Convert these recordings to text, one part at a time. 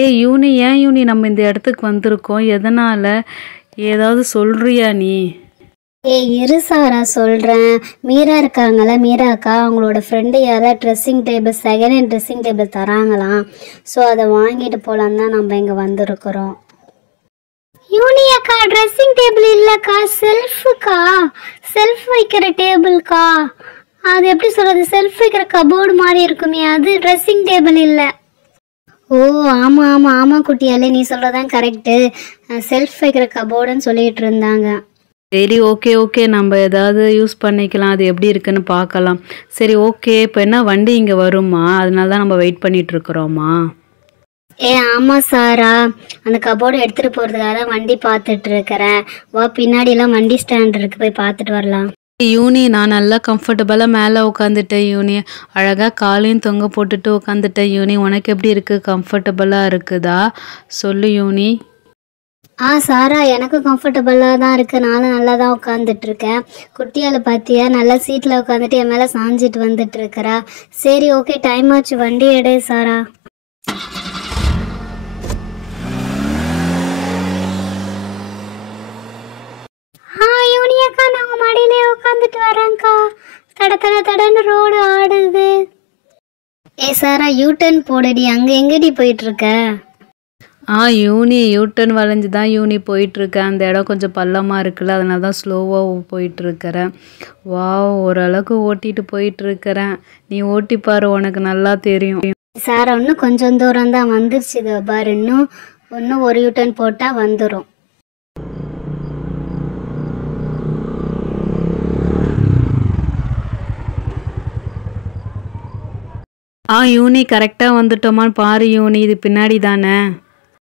ஏய் யூனி, ஏன் யூனி நம்ம இந்த இடத்துக்கு வந்திருக்கோம்? எதனால? ஏதாவது சொல்றியா நீ? ஏய் இரு சாரா சொல்கிறேன். மீரா இருக்காங்கள, மீரா அக்கா அவங்களோட ஃப்ரெண்டு யாராவது dressing table, second hand dressing table தராங்களாம். ஸோ அதை வாங்கிட்டு போகலான்னு தான் நம்ம இங்கே வந்திருக்கிறோம். யூனி அக்கா, ட்ரெஸ்ஸிங் டேபிள் இல்லைக்கா, செல்ஃபுக்கா, செல்ஃப் வைக்கிற டேபிள்க்கா. அது எப்படி சொல்கிறது, செல்ஃப் வைக்கிற கபோர்டு மாதிரி இருக்குமே, அது ட்ரெஸ்ஸிங் டேபிள் இல்லை. ஓ ஆமாம் ஆமாம் ஆமாம் குட்டியாலே, நீ சொல்கிறதான் கரெக்டு. செல்ஃப் வைக்கிற கபோர்டுன்னு சொல்லிகிட்டு இருந்தாங்க. சரி, ஓகே ஓகே, நம்ம ஏதாவது யூஸ் பண்ணிக்கலாம். அது எப்படி இருக்குன்னு பார்க்கலாம். சரி ஓகே, இப்போ என்ன வண்டி இங்கே வருமா? அதனால தான் நம்ம வெயிட் பண்ணிட்டு இருக்கிறோமா? ஆமாம் சாரா, அந்த கபோர்டு எடுத்துகிட்டு போகிறதுக்காக தான் வண்டி பார்த்துட்டு இருக்கிறேன். வா, பின்னாடிலாம் வண்டி ஸ்டாண்ட் இருக்கு, போய் பார்த்துட்டு வரலாம். யூனி, நான் நல்லா கம்ஃபர்டபுளாக மேலே உட்காந்துட்டேன் யூனி. அழகாக காலையும் தொங்க போட்டுட்டு உட்காந்துட்டேன் யூனி. உனக்கு எப்படி இருக்குது? கம்ஃபர்டபுளாக இருக்குதா? சொல்லு யூனி. சாரா, எனக்கும் கம்ஃபர்டபுளாக தான் இருக்குது. நானும் நல்லா தான் உட்காந்துட்ருக்கேன். குட்டியால் பார்த்தியா, நல்லா சீட்டில் உட்காந்துட்டு என் மேலே சாஞ்சிட்டு வந்துட்டுருக்கிறா. சரி ஓகே, டைம் ஆச்சு, வண்டி எடு சாரா. யூனியக்கா, நாங்கள் மடியிலே உட்காந்துட்டு வரேங்க்கா. தடன்னு ரோடு ஆடுது. சாரா, யூட்டர்ன் போடுடி, அங்கே எங்கடி போயிட்டுருக்க? யூனி, யூட்டன் வளைஞ்சு தான் யூனி போயிட்டுருக்கேன். அந்த இடம் கொஞ்சம் பள்ளமாக இருக்குல்ல, அதனால தான் ஸ்லோவாக போயிட்டுருக்கிறேன். ஓரளவுக்கு ஓட்டிட்டு போயிட்டுருக்கிறேன். நீ ஓட்டிப்பாரு, உனக்கு நல்லா தெரியும். சார், இன்னும் கொஞ்சம் தூரம் தான் வந்துருச்சு. இதோ பாரு, இன்னும் ஒரு யூட்டன் போட்டால் வந்துடும். யூனி, கரெக்டாக வந்துட்டோமான்னு பாரு யூனி. இது பின்னாடி தானே?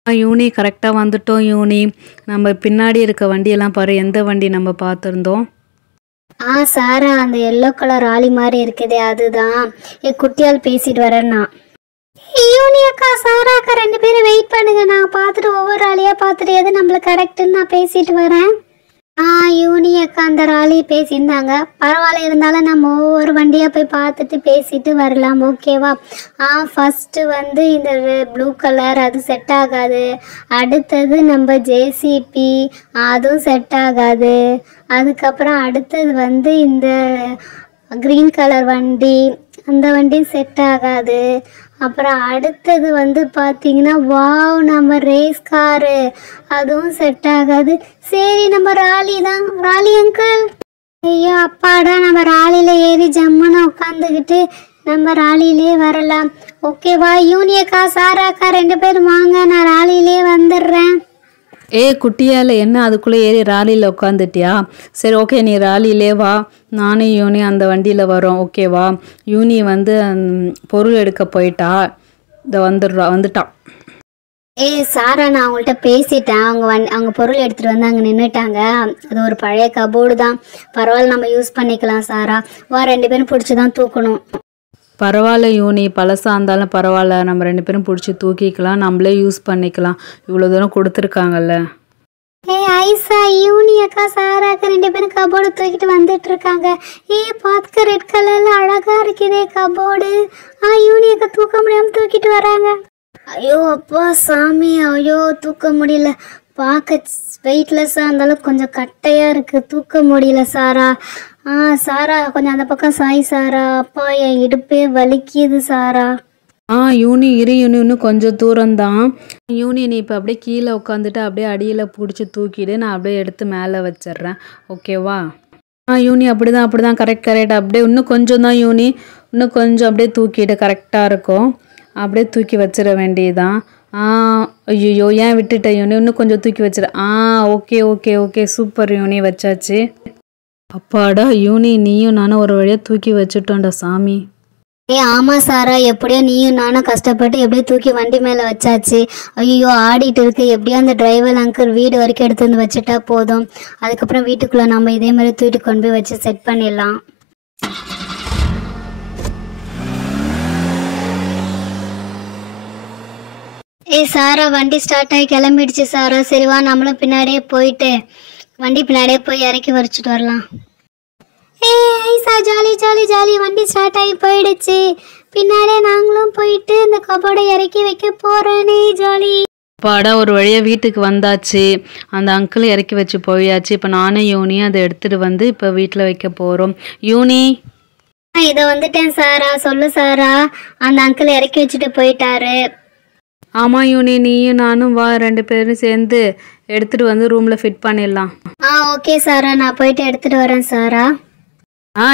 யூனி, கரெக்டாக வந்துட்டோம் யூனி. நம்ம பின்னாடி இருக்க வண்டியெல்லாம் பாரு, எந்த வண்டி நம்ம பார்த்துருந்தோம்? சாரா, அந்த எல்லோ கலர் ஆலி மாதிரி இருக்குதே, அதுதான். குட்டியால் பேசிட்டு வரேன்னா. யூனி அக்கா, சாரா அக்கா 2 பேரும் வெயிட் பண்ணுங்க, நான் பார்த்துட்டு ஒவ்வொரு ஆளியாக பார்த்துட்டு எது நம்மளுக்கு கரெக்டுன்னு நான் பேசிட்டு வரேன். யூனி அக்கா அந்த ராலி பேசியிருந்தாங்க. பரவாயில்ல, இருந்தாலும் நம்ம ஒவ்வொரு வண்டியாக போய் பார்த்துட்டு பேசிட்டு வரலாம், ஓகேவா? ஃபஸ்ட்டு வந்து இந்த ப்ளூ கலர், அது செட் ஆகாது. அடுத்தது நம்ம ஜேசிபி, அதுவும் செட் ஆகாது. அதுக்கப்புறம் அடுத்தது வந்து இந்த க்ரீன் கலர் வண்டி, அந்த வண்டி செட் ஆகாது. அப்புறம் அடுத்தது வந்து பார்த்தீங்கன்னா, வாவ், நம்ம ரேஸ் காரு, அதுவும் செட் ஆகாது. சரி, நம்ம ராலி தான். ராலி அங்கிள், ஐயோ அப்பாடா, நம்ம ராலியில் ஏறி ஜம்முன்னு உட்காந்துக்கிட்டு நம்ம ராலியிலே வரலாம், ஓகேவா? யூனியக்கா, சாராக்கா 2 பேரும் வாங்க, நான் ராலியிலே வந்துடுறேன். குட்டியால் என்ன அதுக்குள்ளே ஏறி ராலியில் உட்காந்துட்டியா? சரி ஓகே, நீ ராலியிலே வா, நானும் யூனி அந்த வண்டியில் வரோம், ஓகேவா? யூனி வந்து பொருள் எடுக்க போயிட்டா, இதை வந்துட்டான். சாரா, நான் அவங்கள்ட்ட பேசிட்டேன். அவங்க பொருள் எடுத்துகிட்டு வந்து அங்கே நின்றுட்டாங்க. அது ஒரு பழைய கபோர்டு தான். பரவாயில்ல, நம்ம யூஸ் பண்ணிக்கலாம் சாரா. 2 பேரும் பிடிச்சி தான் தூக்கணும். பரவாயில்ல யூனி, பழசாக இருந்தாலும் பரவாயில்ல, நம்ம 2 பேரும் பிடிச்சி தூக்கிக்கலாம், நம்மளே யூஸ் பண்ணிக்கலாம். இவ்வளோ தூரம் கொடுத்துருக்காங்கல்ல. ஐசா, யூனி அக்கா, சாரா அக்கா 2 பேரும் கபோர்டு தூக்கிட்டு வந்துட்டு இருக்காங்க. பார்த்துக்க, ரெட் கலர்ல அழகா இருக்குதே கபோர்டு. யூனி அக்கா தூக்க முடியாம தூக்கிட்டு வராங்க. ஐயோ அப்பா சாமி, ஐயோ தூக்க முடியல. பார்க்க வெயிட்லெஸ்ஸாக இருந்தாலும் கொஞ்சம் கட்டையாக இருக்குது, தூக்க முடியல சாரா. சாரா, கொஞ்சம் அந்த பக்கம் சாய் சாரா. அப்பா, என் இடுப்பே வலிக்குது சாரா. யூனி இரு யூனி, இன்னும் கொஞ்சம் தூரம்தான். யூனி, நீ இப்போ அப்படியே கீழே உட்காந்துட்டு அப்படியே அடியில் பிடிச்சி தூக்கிடு, நான் அப்படியே எடுத்து மேலே வச்சிட்றேன், ஓகேவா? யூனி, அப்படிதான் கரெக்ட். அப்படியே இன்னும் கொஞ்சம் தான் யூனி, இன்னும் கொஞ்சம் அப்படியே தூக்கிடு, கரெக்டாக இருக்கும். அப்படியே தூக்கி வச்சிட வேண்டியதுதான். ஐயோ, ஏன் விட்டுட்ட யூனி? இன்னும் கொஞ்சம் தூக்கி வச்சிட. ஓகே ஓகே ஓகே, சூப்பர் யூனி, வச்சாச்சு. அப்பாடா யூனி, நீயும் நானும் ஒரு வழியாக தூக்கி வச்சுட்டோம்டா சாமி. ஆமாம் சாரா, எப்படியோ நீயும் நானும் கஷ்டப்பட்டு எப்படியோ தூக்கி வண்டி மேலே வச்சாச்சு. ஐயோ ஆடிட்டு இருக்கு. எப்படியோ அந்த டிரைவர் அங்கிள் வீடு வரைக்கும் எடுத்து வந்து வச்சுட்டா போதும். அதுக்கப்புறம் வீட்டுக்குள்ளே நம்ம இதே மாதிரி தூக்கிட்டு கொண்டு போய் வச்சு செட் பண்ணிடலாம். சாரா, வண்டி ஸ்டார்ட் ஆகி கிளம்பிடுச்சு சாரா. சரிவா, நம்மளும் பின்னாடியே போயிட்டு வண்டி பின்னாடியே போய் இறக்கி வச்சுட்டு வரலாம். ஐசா, ஜாலி ஜாலி ஜாலி, வண்டி ஸ்டார்ட் ஆகி போயிடுச்சு. பின்னாலே நாங்களும் போயிட்டு இந்த கபோர்டை இறக்கி வைக்க போறேனே ஜாலி. அப்பாடா ஒரு வழியாக வீட்டுக்கு வந்தாச்சு. அந்த அங்கிள் இறக்கி வச்சு போயாச்சு. இப்போ நானும் யூனியும் அதை எடுத்துகிட்டு வந்து இப்போ வீட்டில் வைக்க போகிறோம். யூனி இதை வந்துட்டேன் சாரா. சொல்லு சாரா. அந்த அங்கிள் இறக்கி வச்சுட்டு போயிட்டாரு. ஆமாம் யூனி, நீயும் நானும் வா, 2 பேரும் சேர்ந்து எடுத்துகிட்டு வந்து ரூமில் ஃபிட் பண்ணிடலாம். ஓகே சாரா, நான் போயிட்டு எடுத்துட்டு வரேன் சாரா.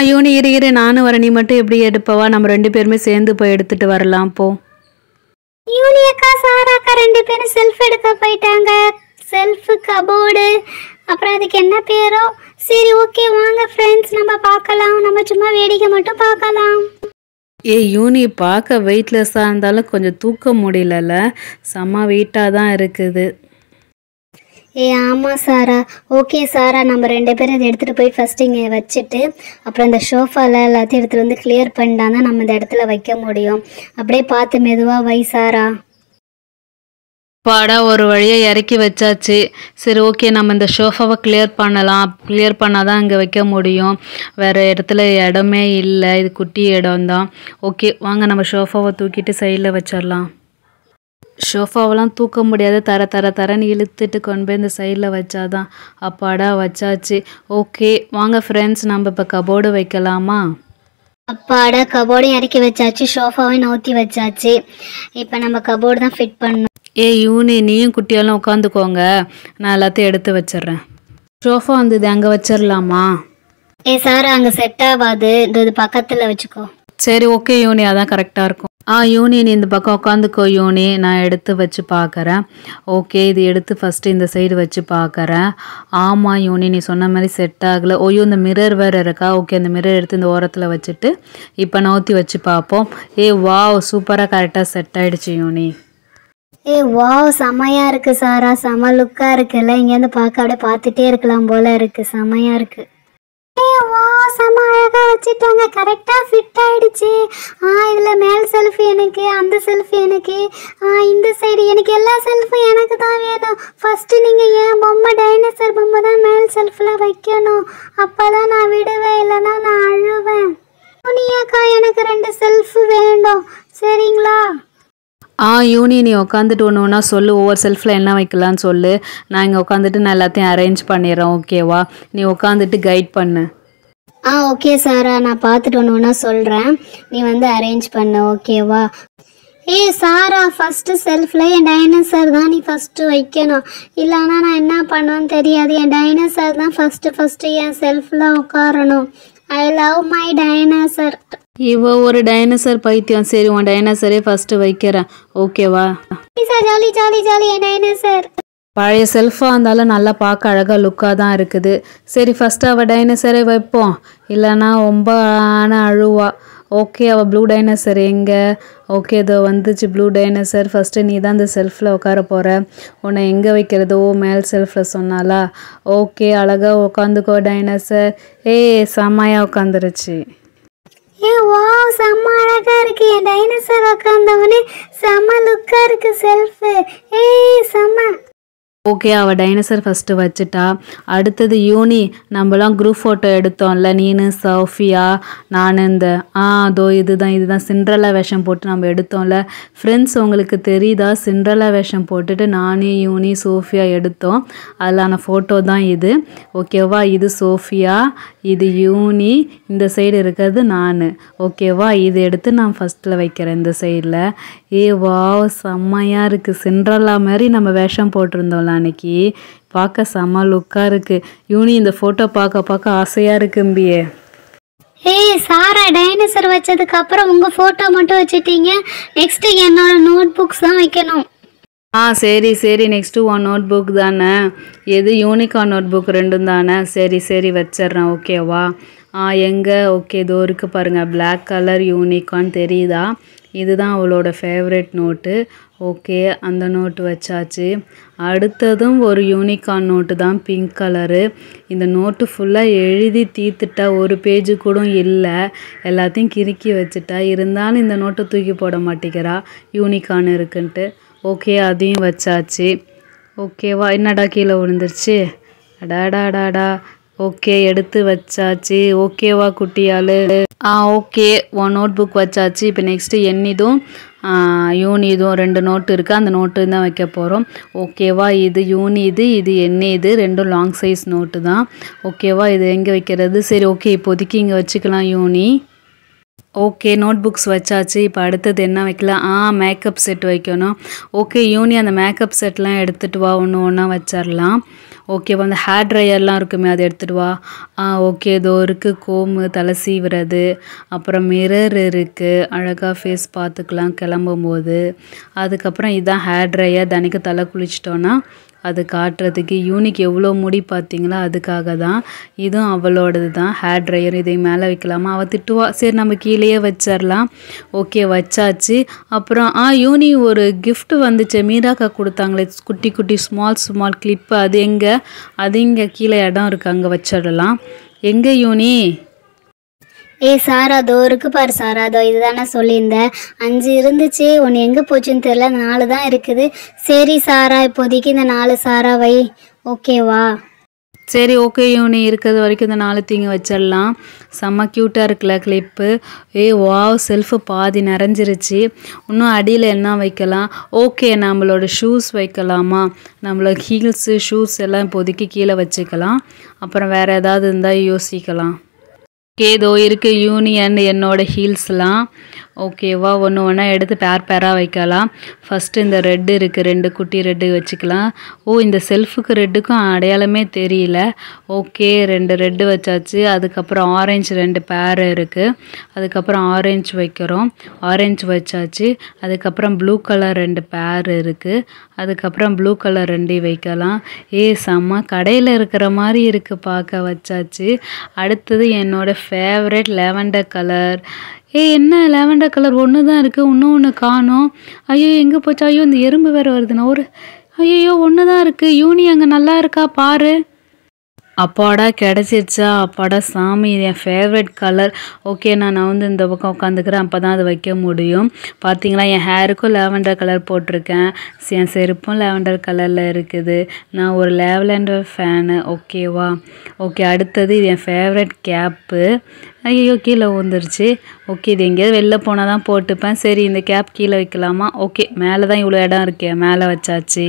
யூனி இரு நானும் வரேன். நீ மட்டும் எப்படி எடுப்பவா? நம்ம 2 பேருமே சேர்ந்து போய் எடுத்துகிட்டு வரலாம் போ. யூனி அக்கா சாரா அக்கா 2 பேரும் செல்ஃப் எடுக்க போயிட்டாங்க. செல்ஃப் கபோர்டு அப்புறம் அதுக்கு என்ன பேரோ. சரி ஓகே வாங்க ஃப்ரெண்ட்ஸ், நம்ம பார்க்கலாம். நம்ம சும்மா வேடிக்கை மட்டும் பார்க்கலாம். யூனி பார்க்க வெயிட்லெஸ்ஸாக இருந்தாலும் கொஞ்சம் தூக்க முடியலல்ல, செம்ம வெயிட்டாக தான் இருக்குது. ஆமாம் சாரா. ஓகே சாரா, நம்ம 2 பேரும் இதை எடுத்துகிட்டு போய் ஃபஸ்ட்டு இங்கே வச்சுட்டு அப்புறம் இந்த ஷோஃபாவில் எல்லாத்தையும் எடுத்துகிட்டு வந்து கிளியர் பண்ணிட்டா தான் நம்ம இந்த இடத்துல வைக்க முடியும். அப்படியே பார்த்து மெதுவாக வை சாரா. பாடா ஒரு வழியாக இறக்கி வச்சாச்சு. சரி ஓகே, நம்ம இந்த ஷோஃபாவை கிளியர் பண்ணலாம். கிளியர் பண்ணால் தான் இங்கே வைக்க முடியும். வேறு இடத்துல இடமே இல்லை, இது குட்டி இடம் தான். ஓகே வாங்க, நம்ம ஷோஃபாவை தூக்கிட்டு சைடில் வச்சிடலாம். ஷோஃபாவெல்லாம் தூக்க முடியாது, தரன்னு இழுத்துட்டு கொண்டு போய் இந்த சைடில் வச்சாதான். அப்பாடா வச்சாச்சு. ஓகே வாங்க ஃப்ரெண்ட்ஸ், நம்ம இப்போ கபோர்டு வைக்கலாமா? அப்பாடா கபோர்டையும் இறக்கி வச்சாச்சு, ஷோஃபாவையும் நவுத்தி வச்சாச்சு. இப்போ நம்ம கபோர்டு தான் ஃபிட் பண்ணணும். யூனி நீயும் குட்டியாலும் உட்காந்துக்கோங்க, நான் எல்லாத்தையும் எடுத்து வச்சிட்றேன். ஷோஃபா வந்தது அங்கே வச்சிடலாமா? சாரா அங்கே செட் ஆகாது, இது பக்கத்தில் வச்சுக்கோ. சரி ஓகே யூனி, அதான் கரெக்டாக இருக்கும். யூனி நீ இந்த பக்கம் உட்காந்துக்கோ யூனி, நான் எடுத்து வச்சு பார்க்குறேன். ஓகே இது எடுத்து ஃபஸ்ட்டு இந்த சைடு வச்சு பார்க்குறேன். ஆமாம் யூனி, நீ சொன்ன மாதிரி செட் ஆகலை. இந்த மிரர் வேறு இருக்கா? ஓகே அந்த மிரர் எடுத்து இந்த ஓரத்தில் வச்சுட்டு இப்போ நவுத்தி வச்சு பார்ப்போம். வாவ் சூப்பராக கரெக்டாக செட் ஆகிடுச்சு யூனி. வாவ் செமையாக இருக்குது சாரா, செம லுக்காக இருக்குல்ல. இங்கேருந்து பார்க்க அப்படியே பார்த்துட்டே இருக்கலாம் போல இருக்குது, செமையாக இருக்குது. வா செம அழகாக வச்சுட்டாங்க, கரெக்டாக ஃபிட் ஆகிடுச்சு. இதில் மேல் செல்ஃபி எனக்கு, அந்த செல்ஃபி எனக்கு, இந்த சைடு எனக்கு, எல்லா செல்ஃபும் எனக்கு தான் வேணும். ஃபஸ்ட்டு நீங்கள் என் பொம்மை டைனோசர் பொம்மை தான் மேல் செல்ஃபில் வைக்கணும், அப்போ தான் நான் விடுவேன், இல்லைன்னா நான் அழுவேன். துணியாக்கா எனக்கு 2 செல்ஃபு வேண்டும் சரிங்களா? யூனி நீ உட்காந்துட்டு ஒன்று ஒன்றா சொல்லு, ஒவ்வொரு செல்ஃபில் என்ன வைக்கலான்னு சொல்லு. நான் இங்கே உட்காந்துட்டு நான் எல்லாத்தையும் அரேஞ்ச் பண்ணிடுறேன். ஓகேவா? நீ உட்காந்துட்டு கைட் பண்ணு. ஓகே சாரா, நான் பார்த்துட்டு ஒன்று ஒன்றா சொல்கிறேன், நீ வந்து அரேஞ்ச் பண்ணு ஓகேவா? சாரா ஃபஸ்ட்டு செல்ஃபில் என் டைனோசர் தான் நீ ஃபஸ்ட்டு வைக்கணும், இல்லைன்னா நான் என்ன பண்ணுவேன்னு தெரியாது. என் டைனோசர் தான் ஃபஸ்ட்டு என் செல்ஃபில் உட்காரணும். I love my dinosaur. இவ ஒரு டைனோசர் பைத்தியம். சரி உன் டைனோசரே ஃபஸ்ட்டு வைக்கிறேன் ஓகேவா? ஜாலி ஜாலி ஜாலி என் டைனோசர். பழைய செல்ஃபாக இருந்தாலும் நல்லா பார்க்க அழகாக லுக்காக தான் இருக்குது. சரி ஃபஸ்ட்டு அவள் டைனோசரே வைப்போம், இல்லைன்னா ரொம்ப அழுவா. ஓகே அவள் ப்ளூ டைனோசர் எங்கே? ஓகே இதோ வந்துச்சு ப்ளூ டைனோசர். ஃபஸ்ட்டு நீ தான் இந்த செல்ஃபில் உட்கார போகிற, உன்னை எங்கே வைக்கிறது? மேல் செல்ஃபில் சொன்னாலா? ஓகே அழகாக உட்காந்துக்கோ டைனோசர். செம்மையாக உட்காந்துருச்சு. வா செம்ம அழகா இருக்கு என் டைனோசர் உட்காந்தவனே, செம்ம லுக்கா இருக்கு செல்ஃபு. செம்ம. ஓகே அவள் டைனோசர் ஃபஸ்ட்டு வச்சுட்டா. அடுத்தது யூனி, நம்மலாம் குரூப் ஃபோட்டோ எடுத்தோம்ல, நீனு சோஃபியா நான் இந்த அதோ இதுதான் சிண்ட்ரெல்லா வேஷம் போட்டு நம்ம எடுத்தோம்ல. ஃப்ரெண்ட்ஸ் உங்களுக்கு தெரியுதா? சிண்ட்ரெல்லா வேஷம் போட்டுட்டு நானே யூனி சோஃபியா எடுத்தோம், அதிலான ஃபோட்டோ தான் இது ஓகேவா? இது சோஃபியா, இது யூனி, இந்த சைடு இருக்கிறது நான் ஓகேவா? இது எடுத்து நான் ஃபஸ்ட்டில் வைக்கிறேன் இந்த சைடில். வாவ் செம்மையாக இருக்குது, சிண்ட்ரெல்லா மாதிரி நம்ம வேஷம் போட்டிருந்தோம்ல அன்னைக்கு, பார்க்க செம்ம லுக்காக இருக்குது. யூனி இந்த ஃபோட்டோ பார்க்க ஆசையாக இருக்கும்பியே. சாரா டைனோசர் வச்சதுக்கு அப்புறம் உங்கள் ஃபோட்டோ மட்டும் வச்சுட்டீங்க, நெக்ஸ்ட்டு என்னோட நோட் புக்ஸ் தான் வைக்கணும். சரி நெக்ஸ்ட்டு உன் நோட் புக் தானே? எது யூனிகார்ன் நோட் புக் 2 தானே? சரி வச்சிட்றேன் ஓகேவா? எங்கே? ஓகே இதோ இருக்குது பாருங்கள், பிளாக் கலர் யூனிகார்ன் தெரியுதா? இதுதான் அவளோட ஃபேவரட் நோட்டு. ஓகே அந்த நோட்டு வச்சாச்சு. அடுத்ததும் ஒரு யூனிகார்ன் நோட்டு தான், பிங்க் கலரு. இந்த நோட்டு ஃபுல்லாக எழுதி தீர்த்துட்டா, ஒரு பேஜு கூட இல்லை, எல்லாத்தையும் கிறுக்கி வச்சுட்டா. இருந்தாலும் இந்த நோட்டை தூக்கி போட மாட்டேங்கிறா, யூனிகார்ன் இருக்குன்ட்டு. ஓகே அதையும் வச்சாச்சு ஓகேவா? என்னடா கீழே விழுந்துருச்சு? அடாடாடாடா. ஓகே எடுத்து வச்சாச்சு ஓகேவா குட்டியால்? ஓகே. ஒன் நோட் புக் வச்சாச்சு. இப்போ நெக்ஸ்ட்டு எண்ணிதும் யூனி இதுவும் 2 நோட்டு இருக்குது. அந்த நோட்டு தான் வைக்க போகிறோம். ஓகேவா? இது யூனி இது எண்ணி இது 2ம் லாங் சைஸ் நோட்டு தான். ஓகேவா? இது எங்கே வைக்கிறது? சரி ஓகே, இப்போதைக்கு இங்கே வச்சுக்கலாம் யூனி. ஓகே, நோட் புக்ஸ் வச்சாச்சு. இப்போ அடுத்தது என்ன வைக்கலாம்? மேக்கப் செட் வைக்கணும். ஓகே யூனி, அந்த மேக்கப் செட்லாம் எடுத்துகிட்டு வா, ஒன்று ஒன்றா வச்சிடலாம். ஓகேவா? அந்த ஹேர் ட்ரையர்லாம் இருக்குமே, அதை எடுத்துகிட்டு வா. ஓகே, இதோ இருக்குது கோம்பு, தலை சீவுறது, அப்புறம் மிரர் இருக்குது, அழகாக ஃபேஸ் பார்த்துக்கலாம் கிளம்பும்போது. அதுக்கப்புறம் இதுதான் ஹேர் ட்ரையர், தினைக்கும் தலை குளிச்சிட்டோன்னா அது காட்டுறதுக்கு. யூனிக்கு எவ்வளோ முடி பார்த்தீங்களா, அதுக்காக தான். இதுவும் அவளோடது தான் ஹேர் ட்ரையர். இதை மேலே வைக்கலாமா? அவள் திட்டுவா. சரி நம்ம கீழேயே வச்சிடலாம். ஓகே வச்சாச்சு. அப்புறம் யூனி ஒரு gift வந்துச்சு, மீராக்கா கொடுத்தாங்களே, குட்டி குட்டி ஸ்மால் கிளிப்பு. அது எங்கே? அது இங்கே கீழே இடம் இருக்குது, அங்கே வச்சிடலாம். எங்கே யூனி? சாரா அதோ இருக்கு பாரு சாரா, அதோ இதுதானே சொல்லியிருந்தேன். 5 இருந்துச்சு, ஒன்று எங்கே போச்சுன்னு தெரியல. 4 தான் இருக்குது. சரி சாரா, இப்போதைக்கு இந்த 4 சாரா வை. ஓகேவா? சரி ஓகே யூனி, இருக்கிறது வரைக்கும் இந்த 4 தீங்க வச்சிடலாம். செம்ம க்யூட்டாக இருக்குல்ல கிளிப்பு. வாவ், செல்ஃபு பாதி நிறைஞ்சிருச்சு. இன்னும் அடியில் என்ன வைக்கலாம்? ஓகே, நம்மளோட ஷூஸ் வைக்கலாமா? நம்மளோட ஹீல்ஸு ஷூஸ் எல்லாம் இப்போதைக்கு கீழே வச்சுக்கலாம். அப்புறம் வேறு ஏதாவது இருந்தால் யோசிக்கலாம். ஏதோ இருக்குது யூனி அண்ட் என்னோட ஹீல்ஸ்லாம். ஓகேவா? ஒன்று ஒன்றா எடுத்து பேராக வைக்கலாம். ஃபஸ்ட்டு இந்த ரெட்டு இருக்குது, 2 குட்டி ரெட்டு வச்சுக்கலாம். இந்த செல்ஃபுக்கு ரெட்டுக்கும் அடையாளமே தெரியல. ஓகே, 2 ரெட்டு வச்சாச்சு. அதுக்கப்புறம் ஆரஞ்சு 2 பேர் இருக்குது. அதுக்கப்புறம் ஆரஞ்சு வைக்கிறோம். ஆரஞ்சு வச்சாச்சு. அதுக்கப்புறம் ப்ளூ கலர் 2 பேர் இருக்குது. அதுக்கப்புறம் ப்ளூ கலர் 2 வைக்கலாம். செம்ம கடையில் இருக்கிற மாதிரி இருக்குது பார்க்க. வச்சாச்சு. அடுத்தது என்னோட ஃபேவரட் லாவெண்டர் கலர். என்ன லாவெண்டர் கலர் ஒன்று தான் இருக்குது, இன்னும் ஒன்று காணோம். ஐயோ எங்கே போச்சா? ஐயோ இந்த எறும்பு வேறு வருதுண்ணா. ஐயோ ஒன்று தான் இருக்குது. யூனி அங்கே நல்லா இருக்கா பாரு. அப்பாடா கிடச்சிருச்சா? அப்பாடா சாமி, இது என் ஃபேவரட் கலர். ஓகே, நான் வந்து இந்த பக்கம் உட்காந்துக்கிறேன், அப்போ தான் அதை வைக்க முடியும். பார்த்தீங்களா, என் ஹேருக்கும் லாவெண்டர் கலர் போட்டிருக்கேன். என் செருப்பும் லாவெண்டர் கலரில் இருக்குது. நான் ஒரு லாவெண்டர் ஃபேனு. ஓகேவா? ஓகே, அடுத்தது இது என் ஃபேவரட் கேப்பு. ஐயோ கீழே ஊந்துருச்சு. ஓகே, இது எங்கேயாவது வெளில போனால் தான் போட்டுப்பேன். சரி இந்த கேப் கீழே வைக்கலாமா? ஓகே, மேலே தான் இவ்வளோ இடம் இருக்கே, மேலே வச்சாச்சு.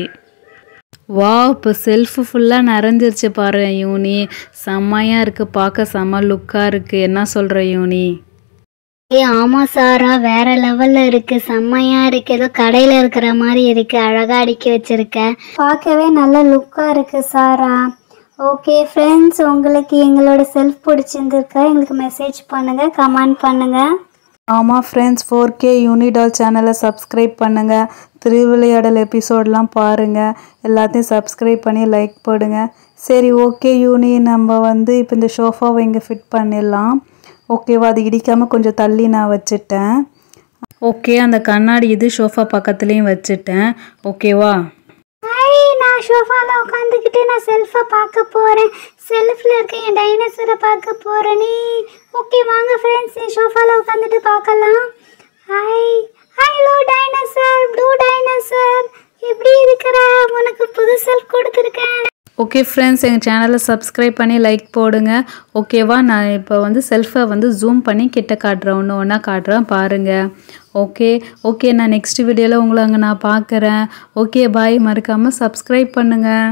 இப்போ செல்ஃபு ஃபுல்லாக நிறைஞ்சிருச்சு பாரு யூனி. செம்மையாக இருக்குது பார்க்க, செம்ம லுக்காக இருக்குது. என்ன சொல்கிற யூனி? ஆமாம் சாரா, வேற லெவலில் இருக்குது, செம்மையாக இருக்குது. ஏதோ கடையில் இருக்கிற மாதிரி இருக்குது, அழகாக அடுக்கி வச்சுருக்கேன். பார்க்கவே நல்ல லுக்காக இருக்குது சாரா. ஓகே ஃப்ரெண்ட்ஸ், உங்களுக்கு எங்களோட செல்ஃப் பிடிச்சிருந்துருக்கா? எங்களுக்கு மெசேஜ் பண்ணுங்கள், கமெண்ட் பண்ணுங்கள். ஆமாம் ஃப்ரெண்ட்ஸ், 4K யூனிடால் சேனலை சப்ஸ்கிரைப் பண்ணுங்கள். திருவிளையாடல் எபிசோடெலாம் பாருங்கள். எல்லாத்தையும் சப்ஸ்கிரைப் பண்ணி லைக் போடுங்க. சரி ஓகே யூனி, நம்ம வந்து இப்போ இந்த ஷோஃபாவை இங்கே ஃபிட் பண்ணிடலாம். ஓகேவா? அது இடிக்காமல் கொஞ்சம் தள்ளி நான் வச்சுட்டேன். ஓகே, அந்த கண்ணாடி இது ஷோஃபா பக்கத்துலேயும் வச்சுட்டேன். ஓகேவா? நான் ஷோஃபாவில் உட்காந்துக்கிட்டு நான் செல்ஃபை பார்க்க போகிறேன். செல்ஃபில் இருக்க என் டைனோசரை பார்க்க போகிறேனே. ஓகே வாங்க ஃப்ரெண்ட்ஸ், என் ஷோஃபாவில் உட்காந்துட்டு பார்க்கலாம். ஹலோ டைனோசர், ப்ளூ டைனோசர், எப்படி இருக்கிற? உனக்கு புது செல்ஃப் கொடுத்துருக்கேன். ஓகே ஃப்ரெண்ட்ஸ், எங்கள் சேனலை சப்ஸ்கிரைப் பண்ணி லைக் போடுங்க. ஓகேவா? நான் இப்போ வந்து செல்ஃபை வந்து ஜூம் பண்ணி கிட்ட காட்டுறேன், ஒன்று ஒன்றா காட்டுறேன் பாருங்கள். ஓகே நான் நெக்ஸ்ட் வீடியோவில் உங்களை அங்கே நான் பார்க்குறேன். ஓகே பாய், மறக்காமல் சப்ஸ்கிரைப் பண்ணுங்கள்.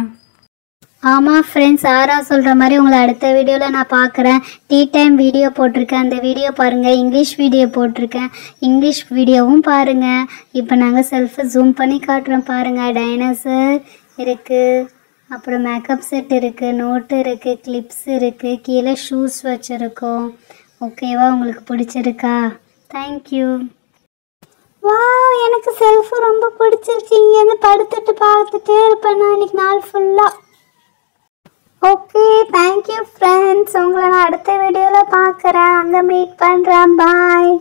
ஆமாம் ஃப்ரெண்ட்ஸ், ஆரா சொல்கிற மாதிரி உங்களை அடுத்த வீடியோவில் நான் பார்க்குறேன். டீ டைம் வீடியோ போட்டிருக்கேன், அந்த வீடியோ பாருங்கள். இங்கிலீஷ் வீடியோ போட்டிருக்கேன், இங்கிலீஷ் வீடியோவும் பாருங்கள். இப்போ நாங்கள் செல்ஃபை ஜூம் பண்ணி காட்டுறோம் பாருங்கள். டைனோசர் இருக்குது, அப்புறம் மேக்கப் செட் இருக்குது, நோட்டு இருக்குது, கிளிப்ஸ் இருக்குது, கீழே ஷூஸ் வச்சுருக்கோம். ஓகேவா? உங்களுக்கு பிடிச்சிருக்கா? தேங்க்யூ. எனக்கு செல்ஃபு ரொம்ப பிடிச்சிருக்கு. இங்கேருந்து படுத்துட்டு பார்த்துட்டே இருப்பேன் நான் இன்னைக்கு நாள் ஃபுல்லாக. ஓகே தேங்க்யூ ஃப்ரெண்ட்ஸ், உங்களை நான் அடுத்த வீடியோவில் பார்க்குறேன், அங்கே மீட் பண்ணுறேன். பாய்.